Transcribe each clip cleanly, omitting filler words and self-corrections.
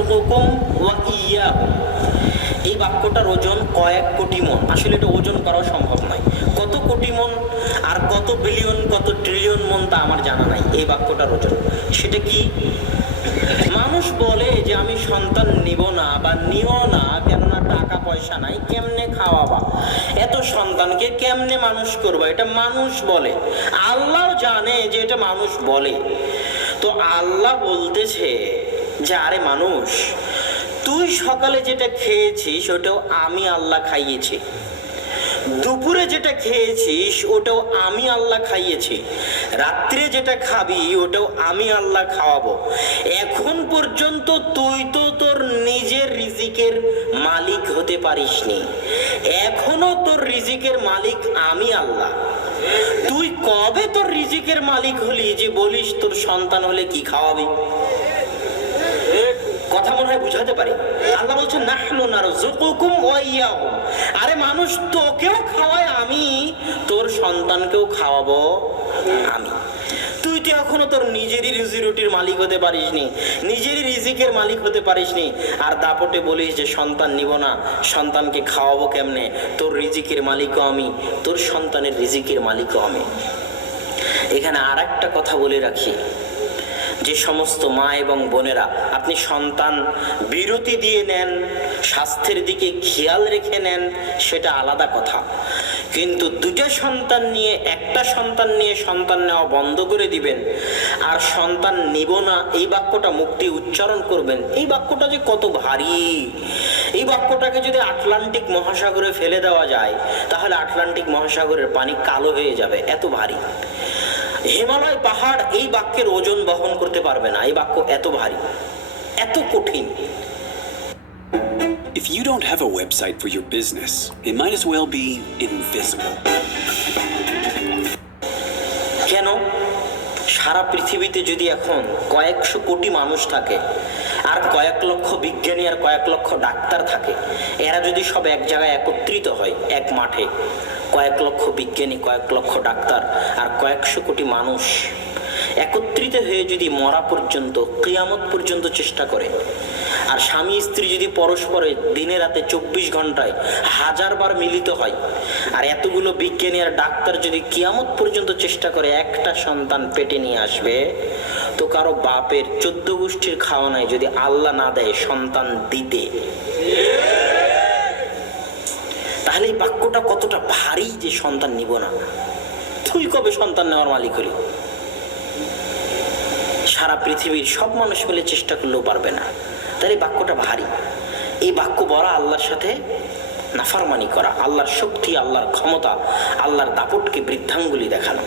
নারযুকুকুম ওয়া ইয়্যাহুম, এই বাক্যটার ওজন কয়েক কোটি মন। আসলে এটা ওজন করাও সম্ভব নয়। কত কোটি মন আর কত বিলিয়ন কত ট্রিলিয়ন মন তা আমার জানা নাই এই বাক্যটার ওজন। সেটা কি? মানুষ বলে যে আমি সন্তান নিব না বা নিও না, কেননা টাকা পয়সা নাই, কেমনে খাওয়াবা, এত সন্তানকে কেমনে মানুষ করবা, এটা মানুষ বলে। আল্লাহ জানে যে এটা মানুষ বলে। তো আল্লাহ বলতেছে যে আরে মানুষ, তুই সকালে যেটা খেয়েছিস ওটাও আমি আল্লাহ খাইয়েছি, দুপুরে যেটা খেয়েছিস ওটাও আমি আল্লাহ খাইয়েছি, রাত্রে যেটা খাবি ওটাও আমি আল্লাহ খাওয়াবো। এখন পর্যন্ত তুই তো তোর নিজের রিজিকের মালিক হতে পারিসনি, এখনো তোর রিজিকের মালিক আমি আল্লাহ। তুই কবে তোর রিজিকের মালিক হলি যে বলিস তোর সন্তান হলে কি খাওয়াবি? কথা মনে হয় বুঝাতে পারি। আল্লাহ বলছেন নাহনু নারযুকুকুম ওয়া ইয়্যাহুম, আরে মানুষ তোকেও খাওয়ায় আমি, তোর সন্তানকেও খাওয়াবো আমি। তুই তো এখনো তোর নিজেরই রুজি রুটির মালিক হতে পারিসনি, নিজেরই রিজিকের মালিক হতে পারিসনি, আর দাপটে বলিস যে সন্তান নিব না, সন্তানকে খাওয়াবো কেমনে? তোর রিজিকের মালিকও আমি, তোর সন্তানের রিজিকের মালিকও আমি। এখানে আর একটা কথা বলে রাখি, যে সমস্ত মা এবং বোনেরা আপনি সন্তান বিরতি দিয়ে নেন, স্বাস্থ্যের দিকে খেয়াল রেখে নেন, সেটা আলাদা কথা। কিন্তু দুটা সন্তান নিয়ে একটা সন্তান নিয়ে সন্তান নেওয়া বন্ধ করে দিবেন আর সন্তান নিব না এই বাক্যটা মুখ দিয়ে উচ্চারণ করবেন, এই বাক্যটা যে কত ভারী। এই বাক্যটাকে যদি আটলান্টিক মহাসাগরে ফেলে দেওয়া যায় তাহলে আটলান্টিক মহাসাগরের পানি কালো হয়ে যাবে, এত ভারী। হিমালয় পাহাড় এই বাক্যের ওজন বহন করতে পারবে না, এই বাক্য এত ভারী, এত কঠিন। If you don't have a website for your business, it might as well be invisible. কেন? সারা পৃথিবীতে যদি এখন কয়েকশো কোটি মানুষ থাকে আর কয়েক লক্ষ বিজ্ঞানী আর কয়েক লক্ষ ডাক্তার থাকে, এরা যদি সব এক জায়গায় একত্রিত হয়, এক মাঠে, কয়েক লক্ষ বিজ্ঞানী, কয়েক লক্ষ ডাক্তার আর কয়েকশো কোটি মানুষ একত্রিত হয়ে যদি মরা পর্যন্ত, কিয়ামত পর্যন্ত চেষ্টা করে, আর স্বামী স্ত্রী যদি পরস্পরে দিনে রাতে 24 ঘন্টায় 1000 বার মিলিত হয়, আর এতগুলো বিজ্ঞানী আর ডাক্তার যদি কিয়ামত পর্যন্ত চেষ্টা করে একটা সন্তান পেটে নিয়ে আসবে, তো কারো বাপের 14 গোষ্ঠীর খাওয়া নাই যদি আল্লাহ না দেয় সন্তান দিতে। তাহলে এই বাক্যটা কতটা ভারী যে সন্তান নিব না। তুই কবে সন্তান নেওয়ার মালিক হলি? সারা পৃথিবীর সব মানুষ মিলে চেষ্টা করলেও পারবে না। তাহলে এই বাক্যটা ভারী। এই বাক্য বলা আল্লাহর সাথে নাফরমানি করা, আল্লাহর শক্তি, আল্লাহর ক্ষমতা, আল্লাহর দাপটকে বৃদ্ধাঙ্গুলি দেখানো।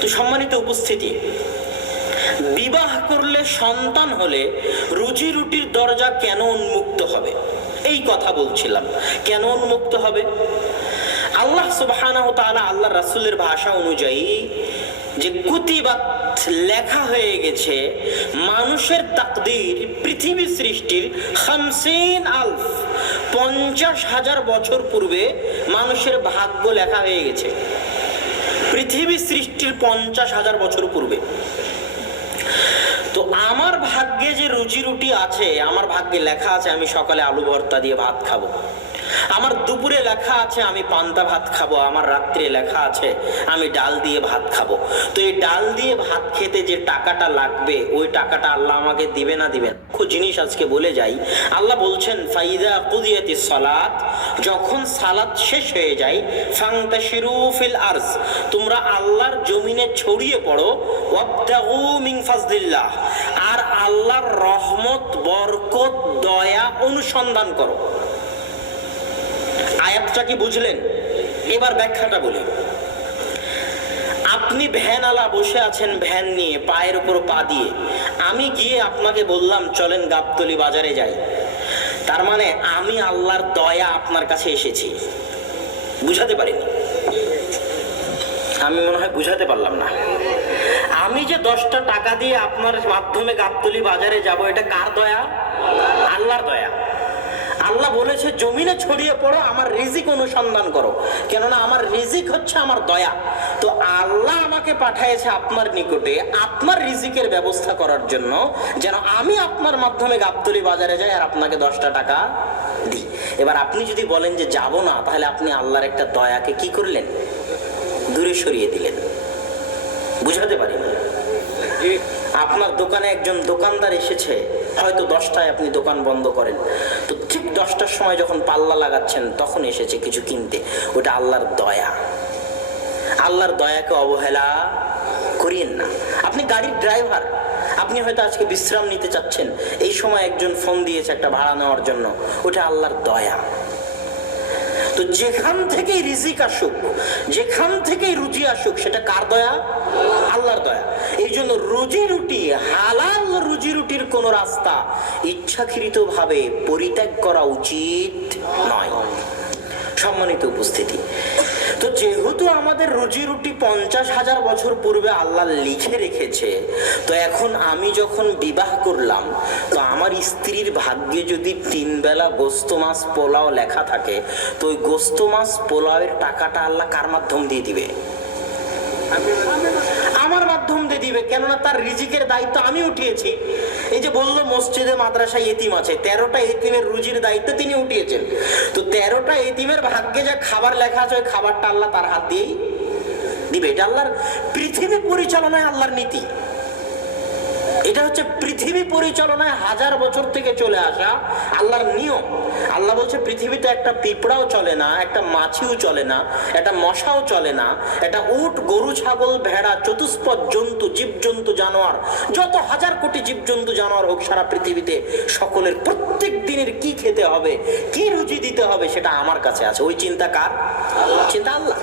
তো সম্মানিত উপস্থিতি, বিবাহ করলে সন্তান হলে রুজি রুটির দরজা কেন উন্মুক্ত হবে? এই কথা বলছিলাম, কেন উন্মুক্ত হবে? আল্লাহ সুবহানাহু ওয়া তাআলা আল্লাহর রাসূলের ভাষা অনুযায়ী যে কুতিবাত লেখা হয়ে গেছে, মানুষের তাকদীর পৃথিবী সৃষ্টির 50,000 বছর পূর্বে মানুষের ভাগ্য লেখা হয়ে গেছে। পৃথিবী সৃষ্টির 50,000 বছর পূর্বে। তো আমার ভাগ্যে যে রুজি রুটি আছে, আমার ভাগ্যে লেখা আছে আমি সকালে আলু ভর্তা দিয়ে ভাত খাবো, আমার দুপুরে লেখা আছে আমি পান্তা ভাত খাবো, আমার রাত্রে লেখা আছে আমি ডাল দিয়ে ভাত খাবো। তো এই ডাল দিয়ে ভাত খেতে যে টাকাটা লাগবে, ওই টাকাটা আল্লাহ আমাকে দিবে না দিবেন? জিনিস আজকে বলে যাই। আল্লাহ বলছেন ফাইদা কুদিয়াতিস সালাত, যখন সালাত শেষ হয়ে যায়, ফান্তাশিরু ফিল আরজ, তোমরা আল্লাহর জমিনে ছড়িয়ে পড়ো, ওয়াবতাগু মিন ফাজলিল্লাহ, আর আল্লাহর রহমত, বরকত, দয়া অনুসন্ধান করো। আয়াতটা কি বুঝলেন? এবার ব্যাখ্যাটা বলি। আপনি ভ্যানওয়ালা বসে আছেন, ভ্যান নিয়ে পায়ের উপর পা দিয়ে, আমি গিয়ে আপনাকে বললাম চলেন গাবতলী বাজারে যাই, তার মানে আমি আল্লাহর দয়া আপনার কাছে এসেছি। বুঝাতে পারিনি? আমি মনে হয় বুঝাতে পারলাম না। আমি যে 10টা টাকা দিয়ে আপনার মাধ্যমে গাবতলী বাজারে যাব, এটা কার দয়া? আল্লাহর দয়া। আল্লাহ বলেছে জমিনে ছড়িয়ে পড়ো, আমার রিজিক অনুসন্ধান করো, কেননা আমার রিজিক হচ্ছে আমার দয়া। তো আল্লাহ আমাকে পাঠিয়েছে আপনার নিকটে আপনার রিজিকের ব্যবস্থা করার জন্য, যেন আমি আপনার মাধ্যমে গাবতলী বাজারে যাই আর আপনাকে 10টা টাকা দিই। এবার আপনি যদি বলেন যে যাব না, তাহলে আপনি আল্লাহর একটা দয়াকে কি করলেন? দূরে সরিয়ে দিলেন। বুঝাতে পারি না? আপনার দোকানে একজন দোকানদার এসেছে, হয়তো 10টায় আপনি দোকান বন্ধ করেন, তো ঠিক 10টার সময় যখন পাল্লা লাগাচ্ছেন তখন এসেছে কিছু কিনতে, ওটা আল্লাহর দয়া। আল্লাহর দয়াকে অবহেলা করিয়েন না। আপনি গাড়ির ড্রাইভার, আপনি হয়তো আজকে বিশ্রাম নিতে চাচ্ছেন, এই সময় একজন ফোন দিয়েছে একটা ভাড়া নেওয়ার জন্য, ওটা আল্লাহর দয়া। তো যেখান থেকেই রিজিক আসুক, যেখান থেকেই রুজি আসুক, সেটা কার দয়া? আল্লাহর দয়া। এই জন্য রুজি রুটি, হালাল রুজি রুটির কোন রাস্তা ইচ্ছাকৃত ভাবে পরিত্যাগ করা উচিত নয়। সম্মানিত উপস্থিতি, তো যেহেতু আমাদের রুজি রুটি 50,000 বছর পূর্বে আল্লাহ লিখে রেখেছে, তো এখন আমি যখন বিবাহ করলাম, তো আমার স্ত্রীর ভাগ্যে যদি 3 বেলা গোস্ত মাছ পোলাও লেখা থাকে, তো ওই গোস্ত মাছ পোলাওয়ের টাকাটা আল্লাহ কার মাধ্যম দিয়ে দিবে? আমার মাধ্যম দিয়ে দিবে, কেননা তার রিজিকের দায়িত্ব আমি উঠিয়েছি। এই যে বললো মসজিদে মাদ্রাসায় এতিম আছে, 13টা এতিমের রুজির দায়িত্ব তিনি উঠিয়েছেন। তো 13টা এতিমের ভাগ্যে যা খাবার লেখা আছে, ওই খাবারটা আল্লাহ তার হাত দিয়েই দিবে। এটা আল্লাহর পৃথিবী পরিচালনায় আল্লাহর নীতি। এটা হচ্ছে পৃথিবী পরিচালনায় 1000 বছর থেকে চলে আসা আল্লাহর নিয়ম। আল্লাহ বলছে পৃথিবীতে একটা পিঁপড়াও চলে না, একটা মাছিও চলে না, একটা মশাও চলে না, একটা উট, গরু, ছাগল, ভেড়া, চতুষ্পদ জন্তু, জীবজন্তু, জানোয়ার, যত 1000 কোটি জীবজন্তু জানোয়ার হোক সারা পৃথিবীতে, সকলের প্রত্যেক দিনের কি খেতে হবে, কি রুজি দিতে হবে, সেটা আমার কাছে আছে। ওই চিন্তা কার? চিন্তা আল্লাহ।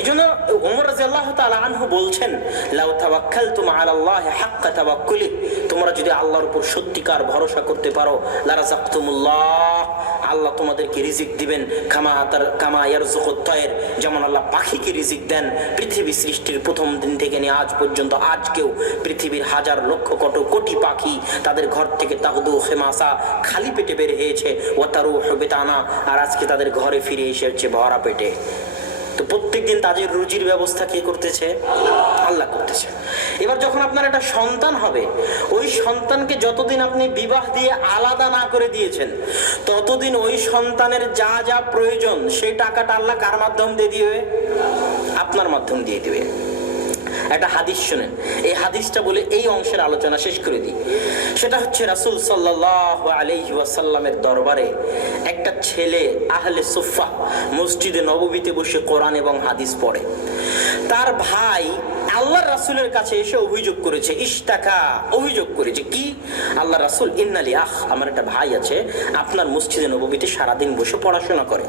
এই জন্য ওমর রাদিয়াল্লাহু তাআলা আনহু বলছেন, লাউ তাওয়াক্কালতুম আলাল্লাহি হাক্কা তাওয়াক্কুলি, তোমরা যদি আল্লাহর উপর সত্যিকার ভরসা করতে পারো, লারাযাকতুমুল্লাহ, আল্লাহ তোমাদেরকে রিজিক দিবেন, কামা ইয়ারযুকুত তায়র, যেমন আল্লাহ পাখিকে রিজিক দেন। পৃথিবী সৃষ্টির প্রথম দিন থেকে নিয়ে আজ পর্যন্ত, আজকেও পৃথিবীর 1000 লক্ষ কোটি পাখি তাদের ঘর থেকে তাগদু খেমাসা, খালি পেটে বের হয়েছে, ওয়াতারুহু বিতানা, আর আজকে তাদের ঘরে ফিরে এসেছে ভরা পেটে। তো প্রত্যেকদিন তাদের রুজির ব্যবস্থা কে করতেছে? আল্লাহ করতেছে। এবার যখন আপনার একটা সন্তান হবে, ওই সন্তানকে যতদিন আপনি বিবাহ দিয়ে আলাদা না করে দিয়েছেন, ততদিন ওই সন্তানের যা যা প্রয়োজন সেই টাকাটা আল্লাহ কার মাধ্যম দিয়ে দিবে? আপনার মাধ্যম দিয়ে দিবে। একটা হাদিস শুনেন, এই হাদিসটা বলে এই অংশের আলোচনা শেষ করে দিই। সেটা হচ্ছে রাসূল সাল্লাল্লাহু আলাইহি ওয়াসাল্লামের দরবারে একটা ছেলে আহলে সুফফা মসজিদে নববীতে বসে কোরআন এবং হাদিস পড়ে। তার ভাই আল্লাহর রাসূলের কাছে এসে অভিযোগ করেছে, ইশতাকা, অভিযোগ করেছে কি? আল্লাহ রাসূল, ইন্নালি আখ, আমার একটা ভাই আছে, আপনার মসজিদে নববীতে সারাদিন বসে পড়াশোনা করে,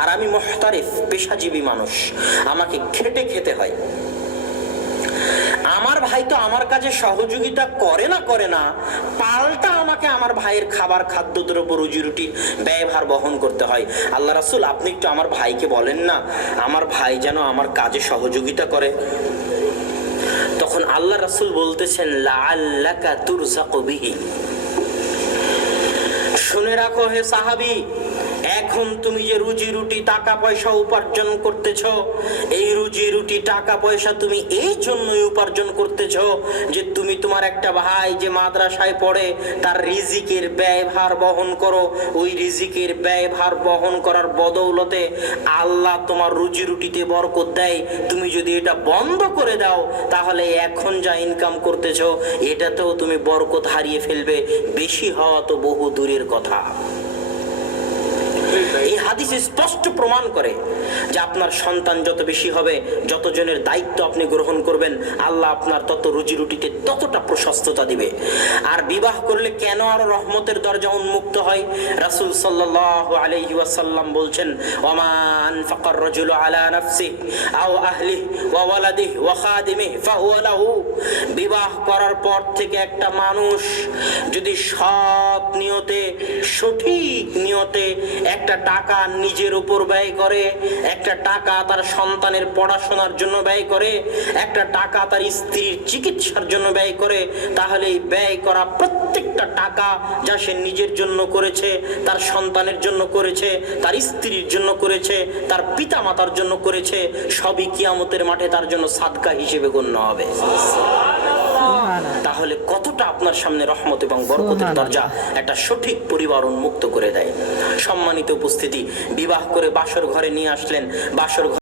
আর আমি মুহতারিফ, পেশাজীবী মানুষ, আমাকে খেটে খেতে হয়। আমার ভাই তো আমার কাছে সহযোগিতা করে না, পাল্টা আমাকে আমার ভাইয়ের খাবার, খাদ্যদ্রব্য, রুজি রুটির ব্যয়ভার বহন করতে হয়। আল্লাহ রাসূল, আপনি একটু আমার ভাইকে বলেন না, আমার ভাই যেন আমার কাজে সহযোগিতা করে। তখন আল্লাহ রাসূল বলতেছেন, লাআল্লাকা তুরযাকু বিহি, শুনে রাখো হে সাহাবী, এখন তুমি যে রুজি রুটি টাকা পয়সা উপার্জন করতেছো, এই রুজি রুটি টাকা পয়সা তুমি এই জন্যই উপার্জন করতেছো যে তুমি তোমার একটা ভাই যে মাদ্রাসায় পড়ে তার রিজিকের ব্যয়ভার বহন করো। ওই রিজিকের ব্যয়ভার বহন করার বদৌলতে আল্লাহ তোমার রুজি রুটিতে বরকত দেয়। তুমি যদি এটা বন্ধ করে দাও, তাহলে এখন যা ইনকাম করতেছো এটাতেও তুমি বরকত হারিয়ে ফেলবে, বেশি হওয়া তো বহু দূরের কথা। এই হাদিস স্পষ্ট প্রমাণ করে যে আপনার সন্তান যত বেশি হবে, যতজনের দায়িত্ব আপনি গ্রহণ করবেন, আল্লাহ আপনার তত রুজি রুটিতে ততটা প্রশস্ততা দিবে। আর বিবাহ করলে কেন আরো রহমতের দরজা উন্মুক্ত হয়? রাসূল সাল্লাল্লাহু আলাইহি ওয়াসাল্লাম বলছেন, ওয়া আনফাকার রাজুলু আলা নাফসিহি আও আহলিহি ওয়া ওয়ালাদিহি ওয়া খাদিমিহি ফাহুয়া লাহু। বিবাহ করার পর থেকে একটা মানুষ যদি সৎ নিয়তে, সঠিক নিয়তে একটা টাকা নিজের উপর ব্যয় করে, একটা টাকা তার সন্তানের পড়াশোনার জন্য ব্যয় করে, একটা টাকা তার স্ত্রীর চিকিৎসার জন্য ব্যয় করে, তাহলে এই ব্যয় করা প্রত্যেকটা টাকা সাদকা যা সে নিজের জন্য করেছে, তার সন্তানের জন্য করেছে, তার স্ত্রীর জন্য করেছে, তার পিতা মাতার জন্য করেছে, সবই কিয়ামতের মাঠে তার জন্য সাদকা হিসেবে গণ্য হবে। তাহলে কতটা আপনার সামনে রহমত এবং বরকতের দরজা একটা সঠিক পরিবার উন্মুক্ত করে দেয়। সম্মানিত উপস্থিতি, বিবাহ করে বাসর ঘরে নিয়ে আসলেন, বাসর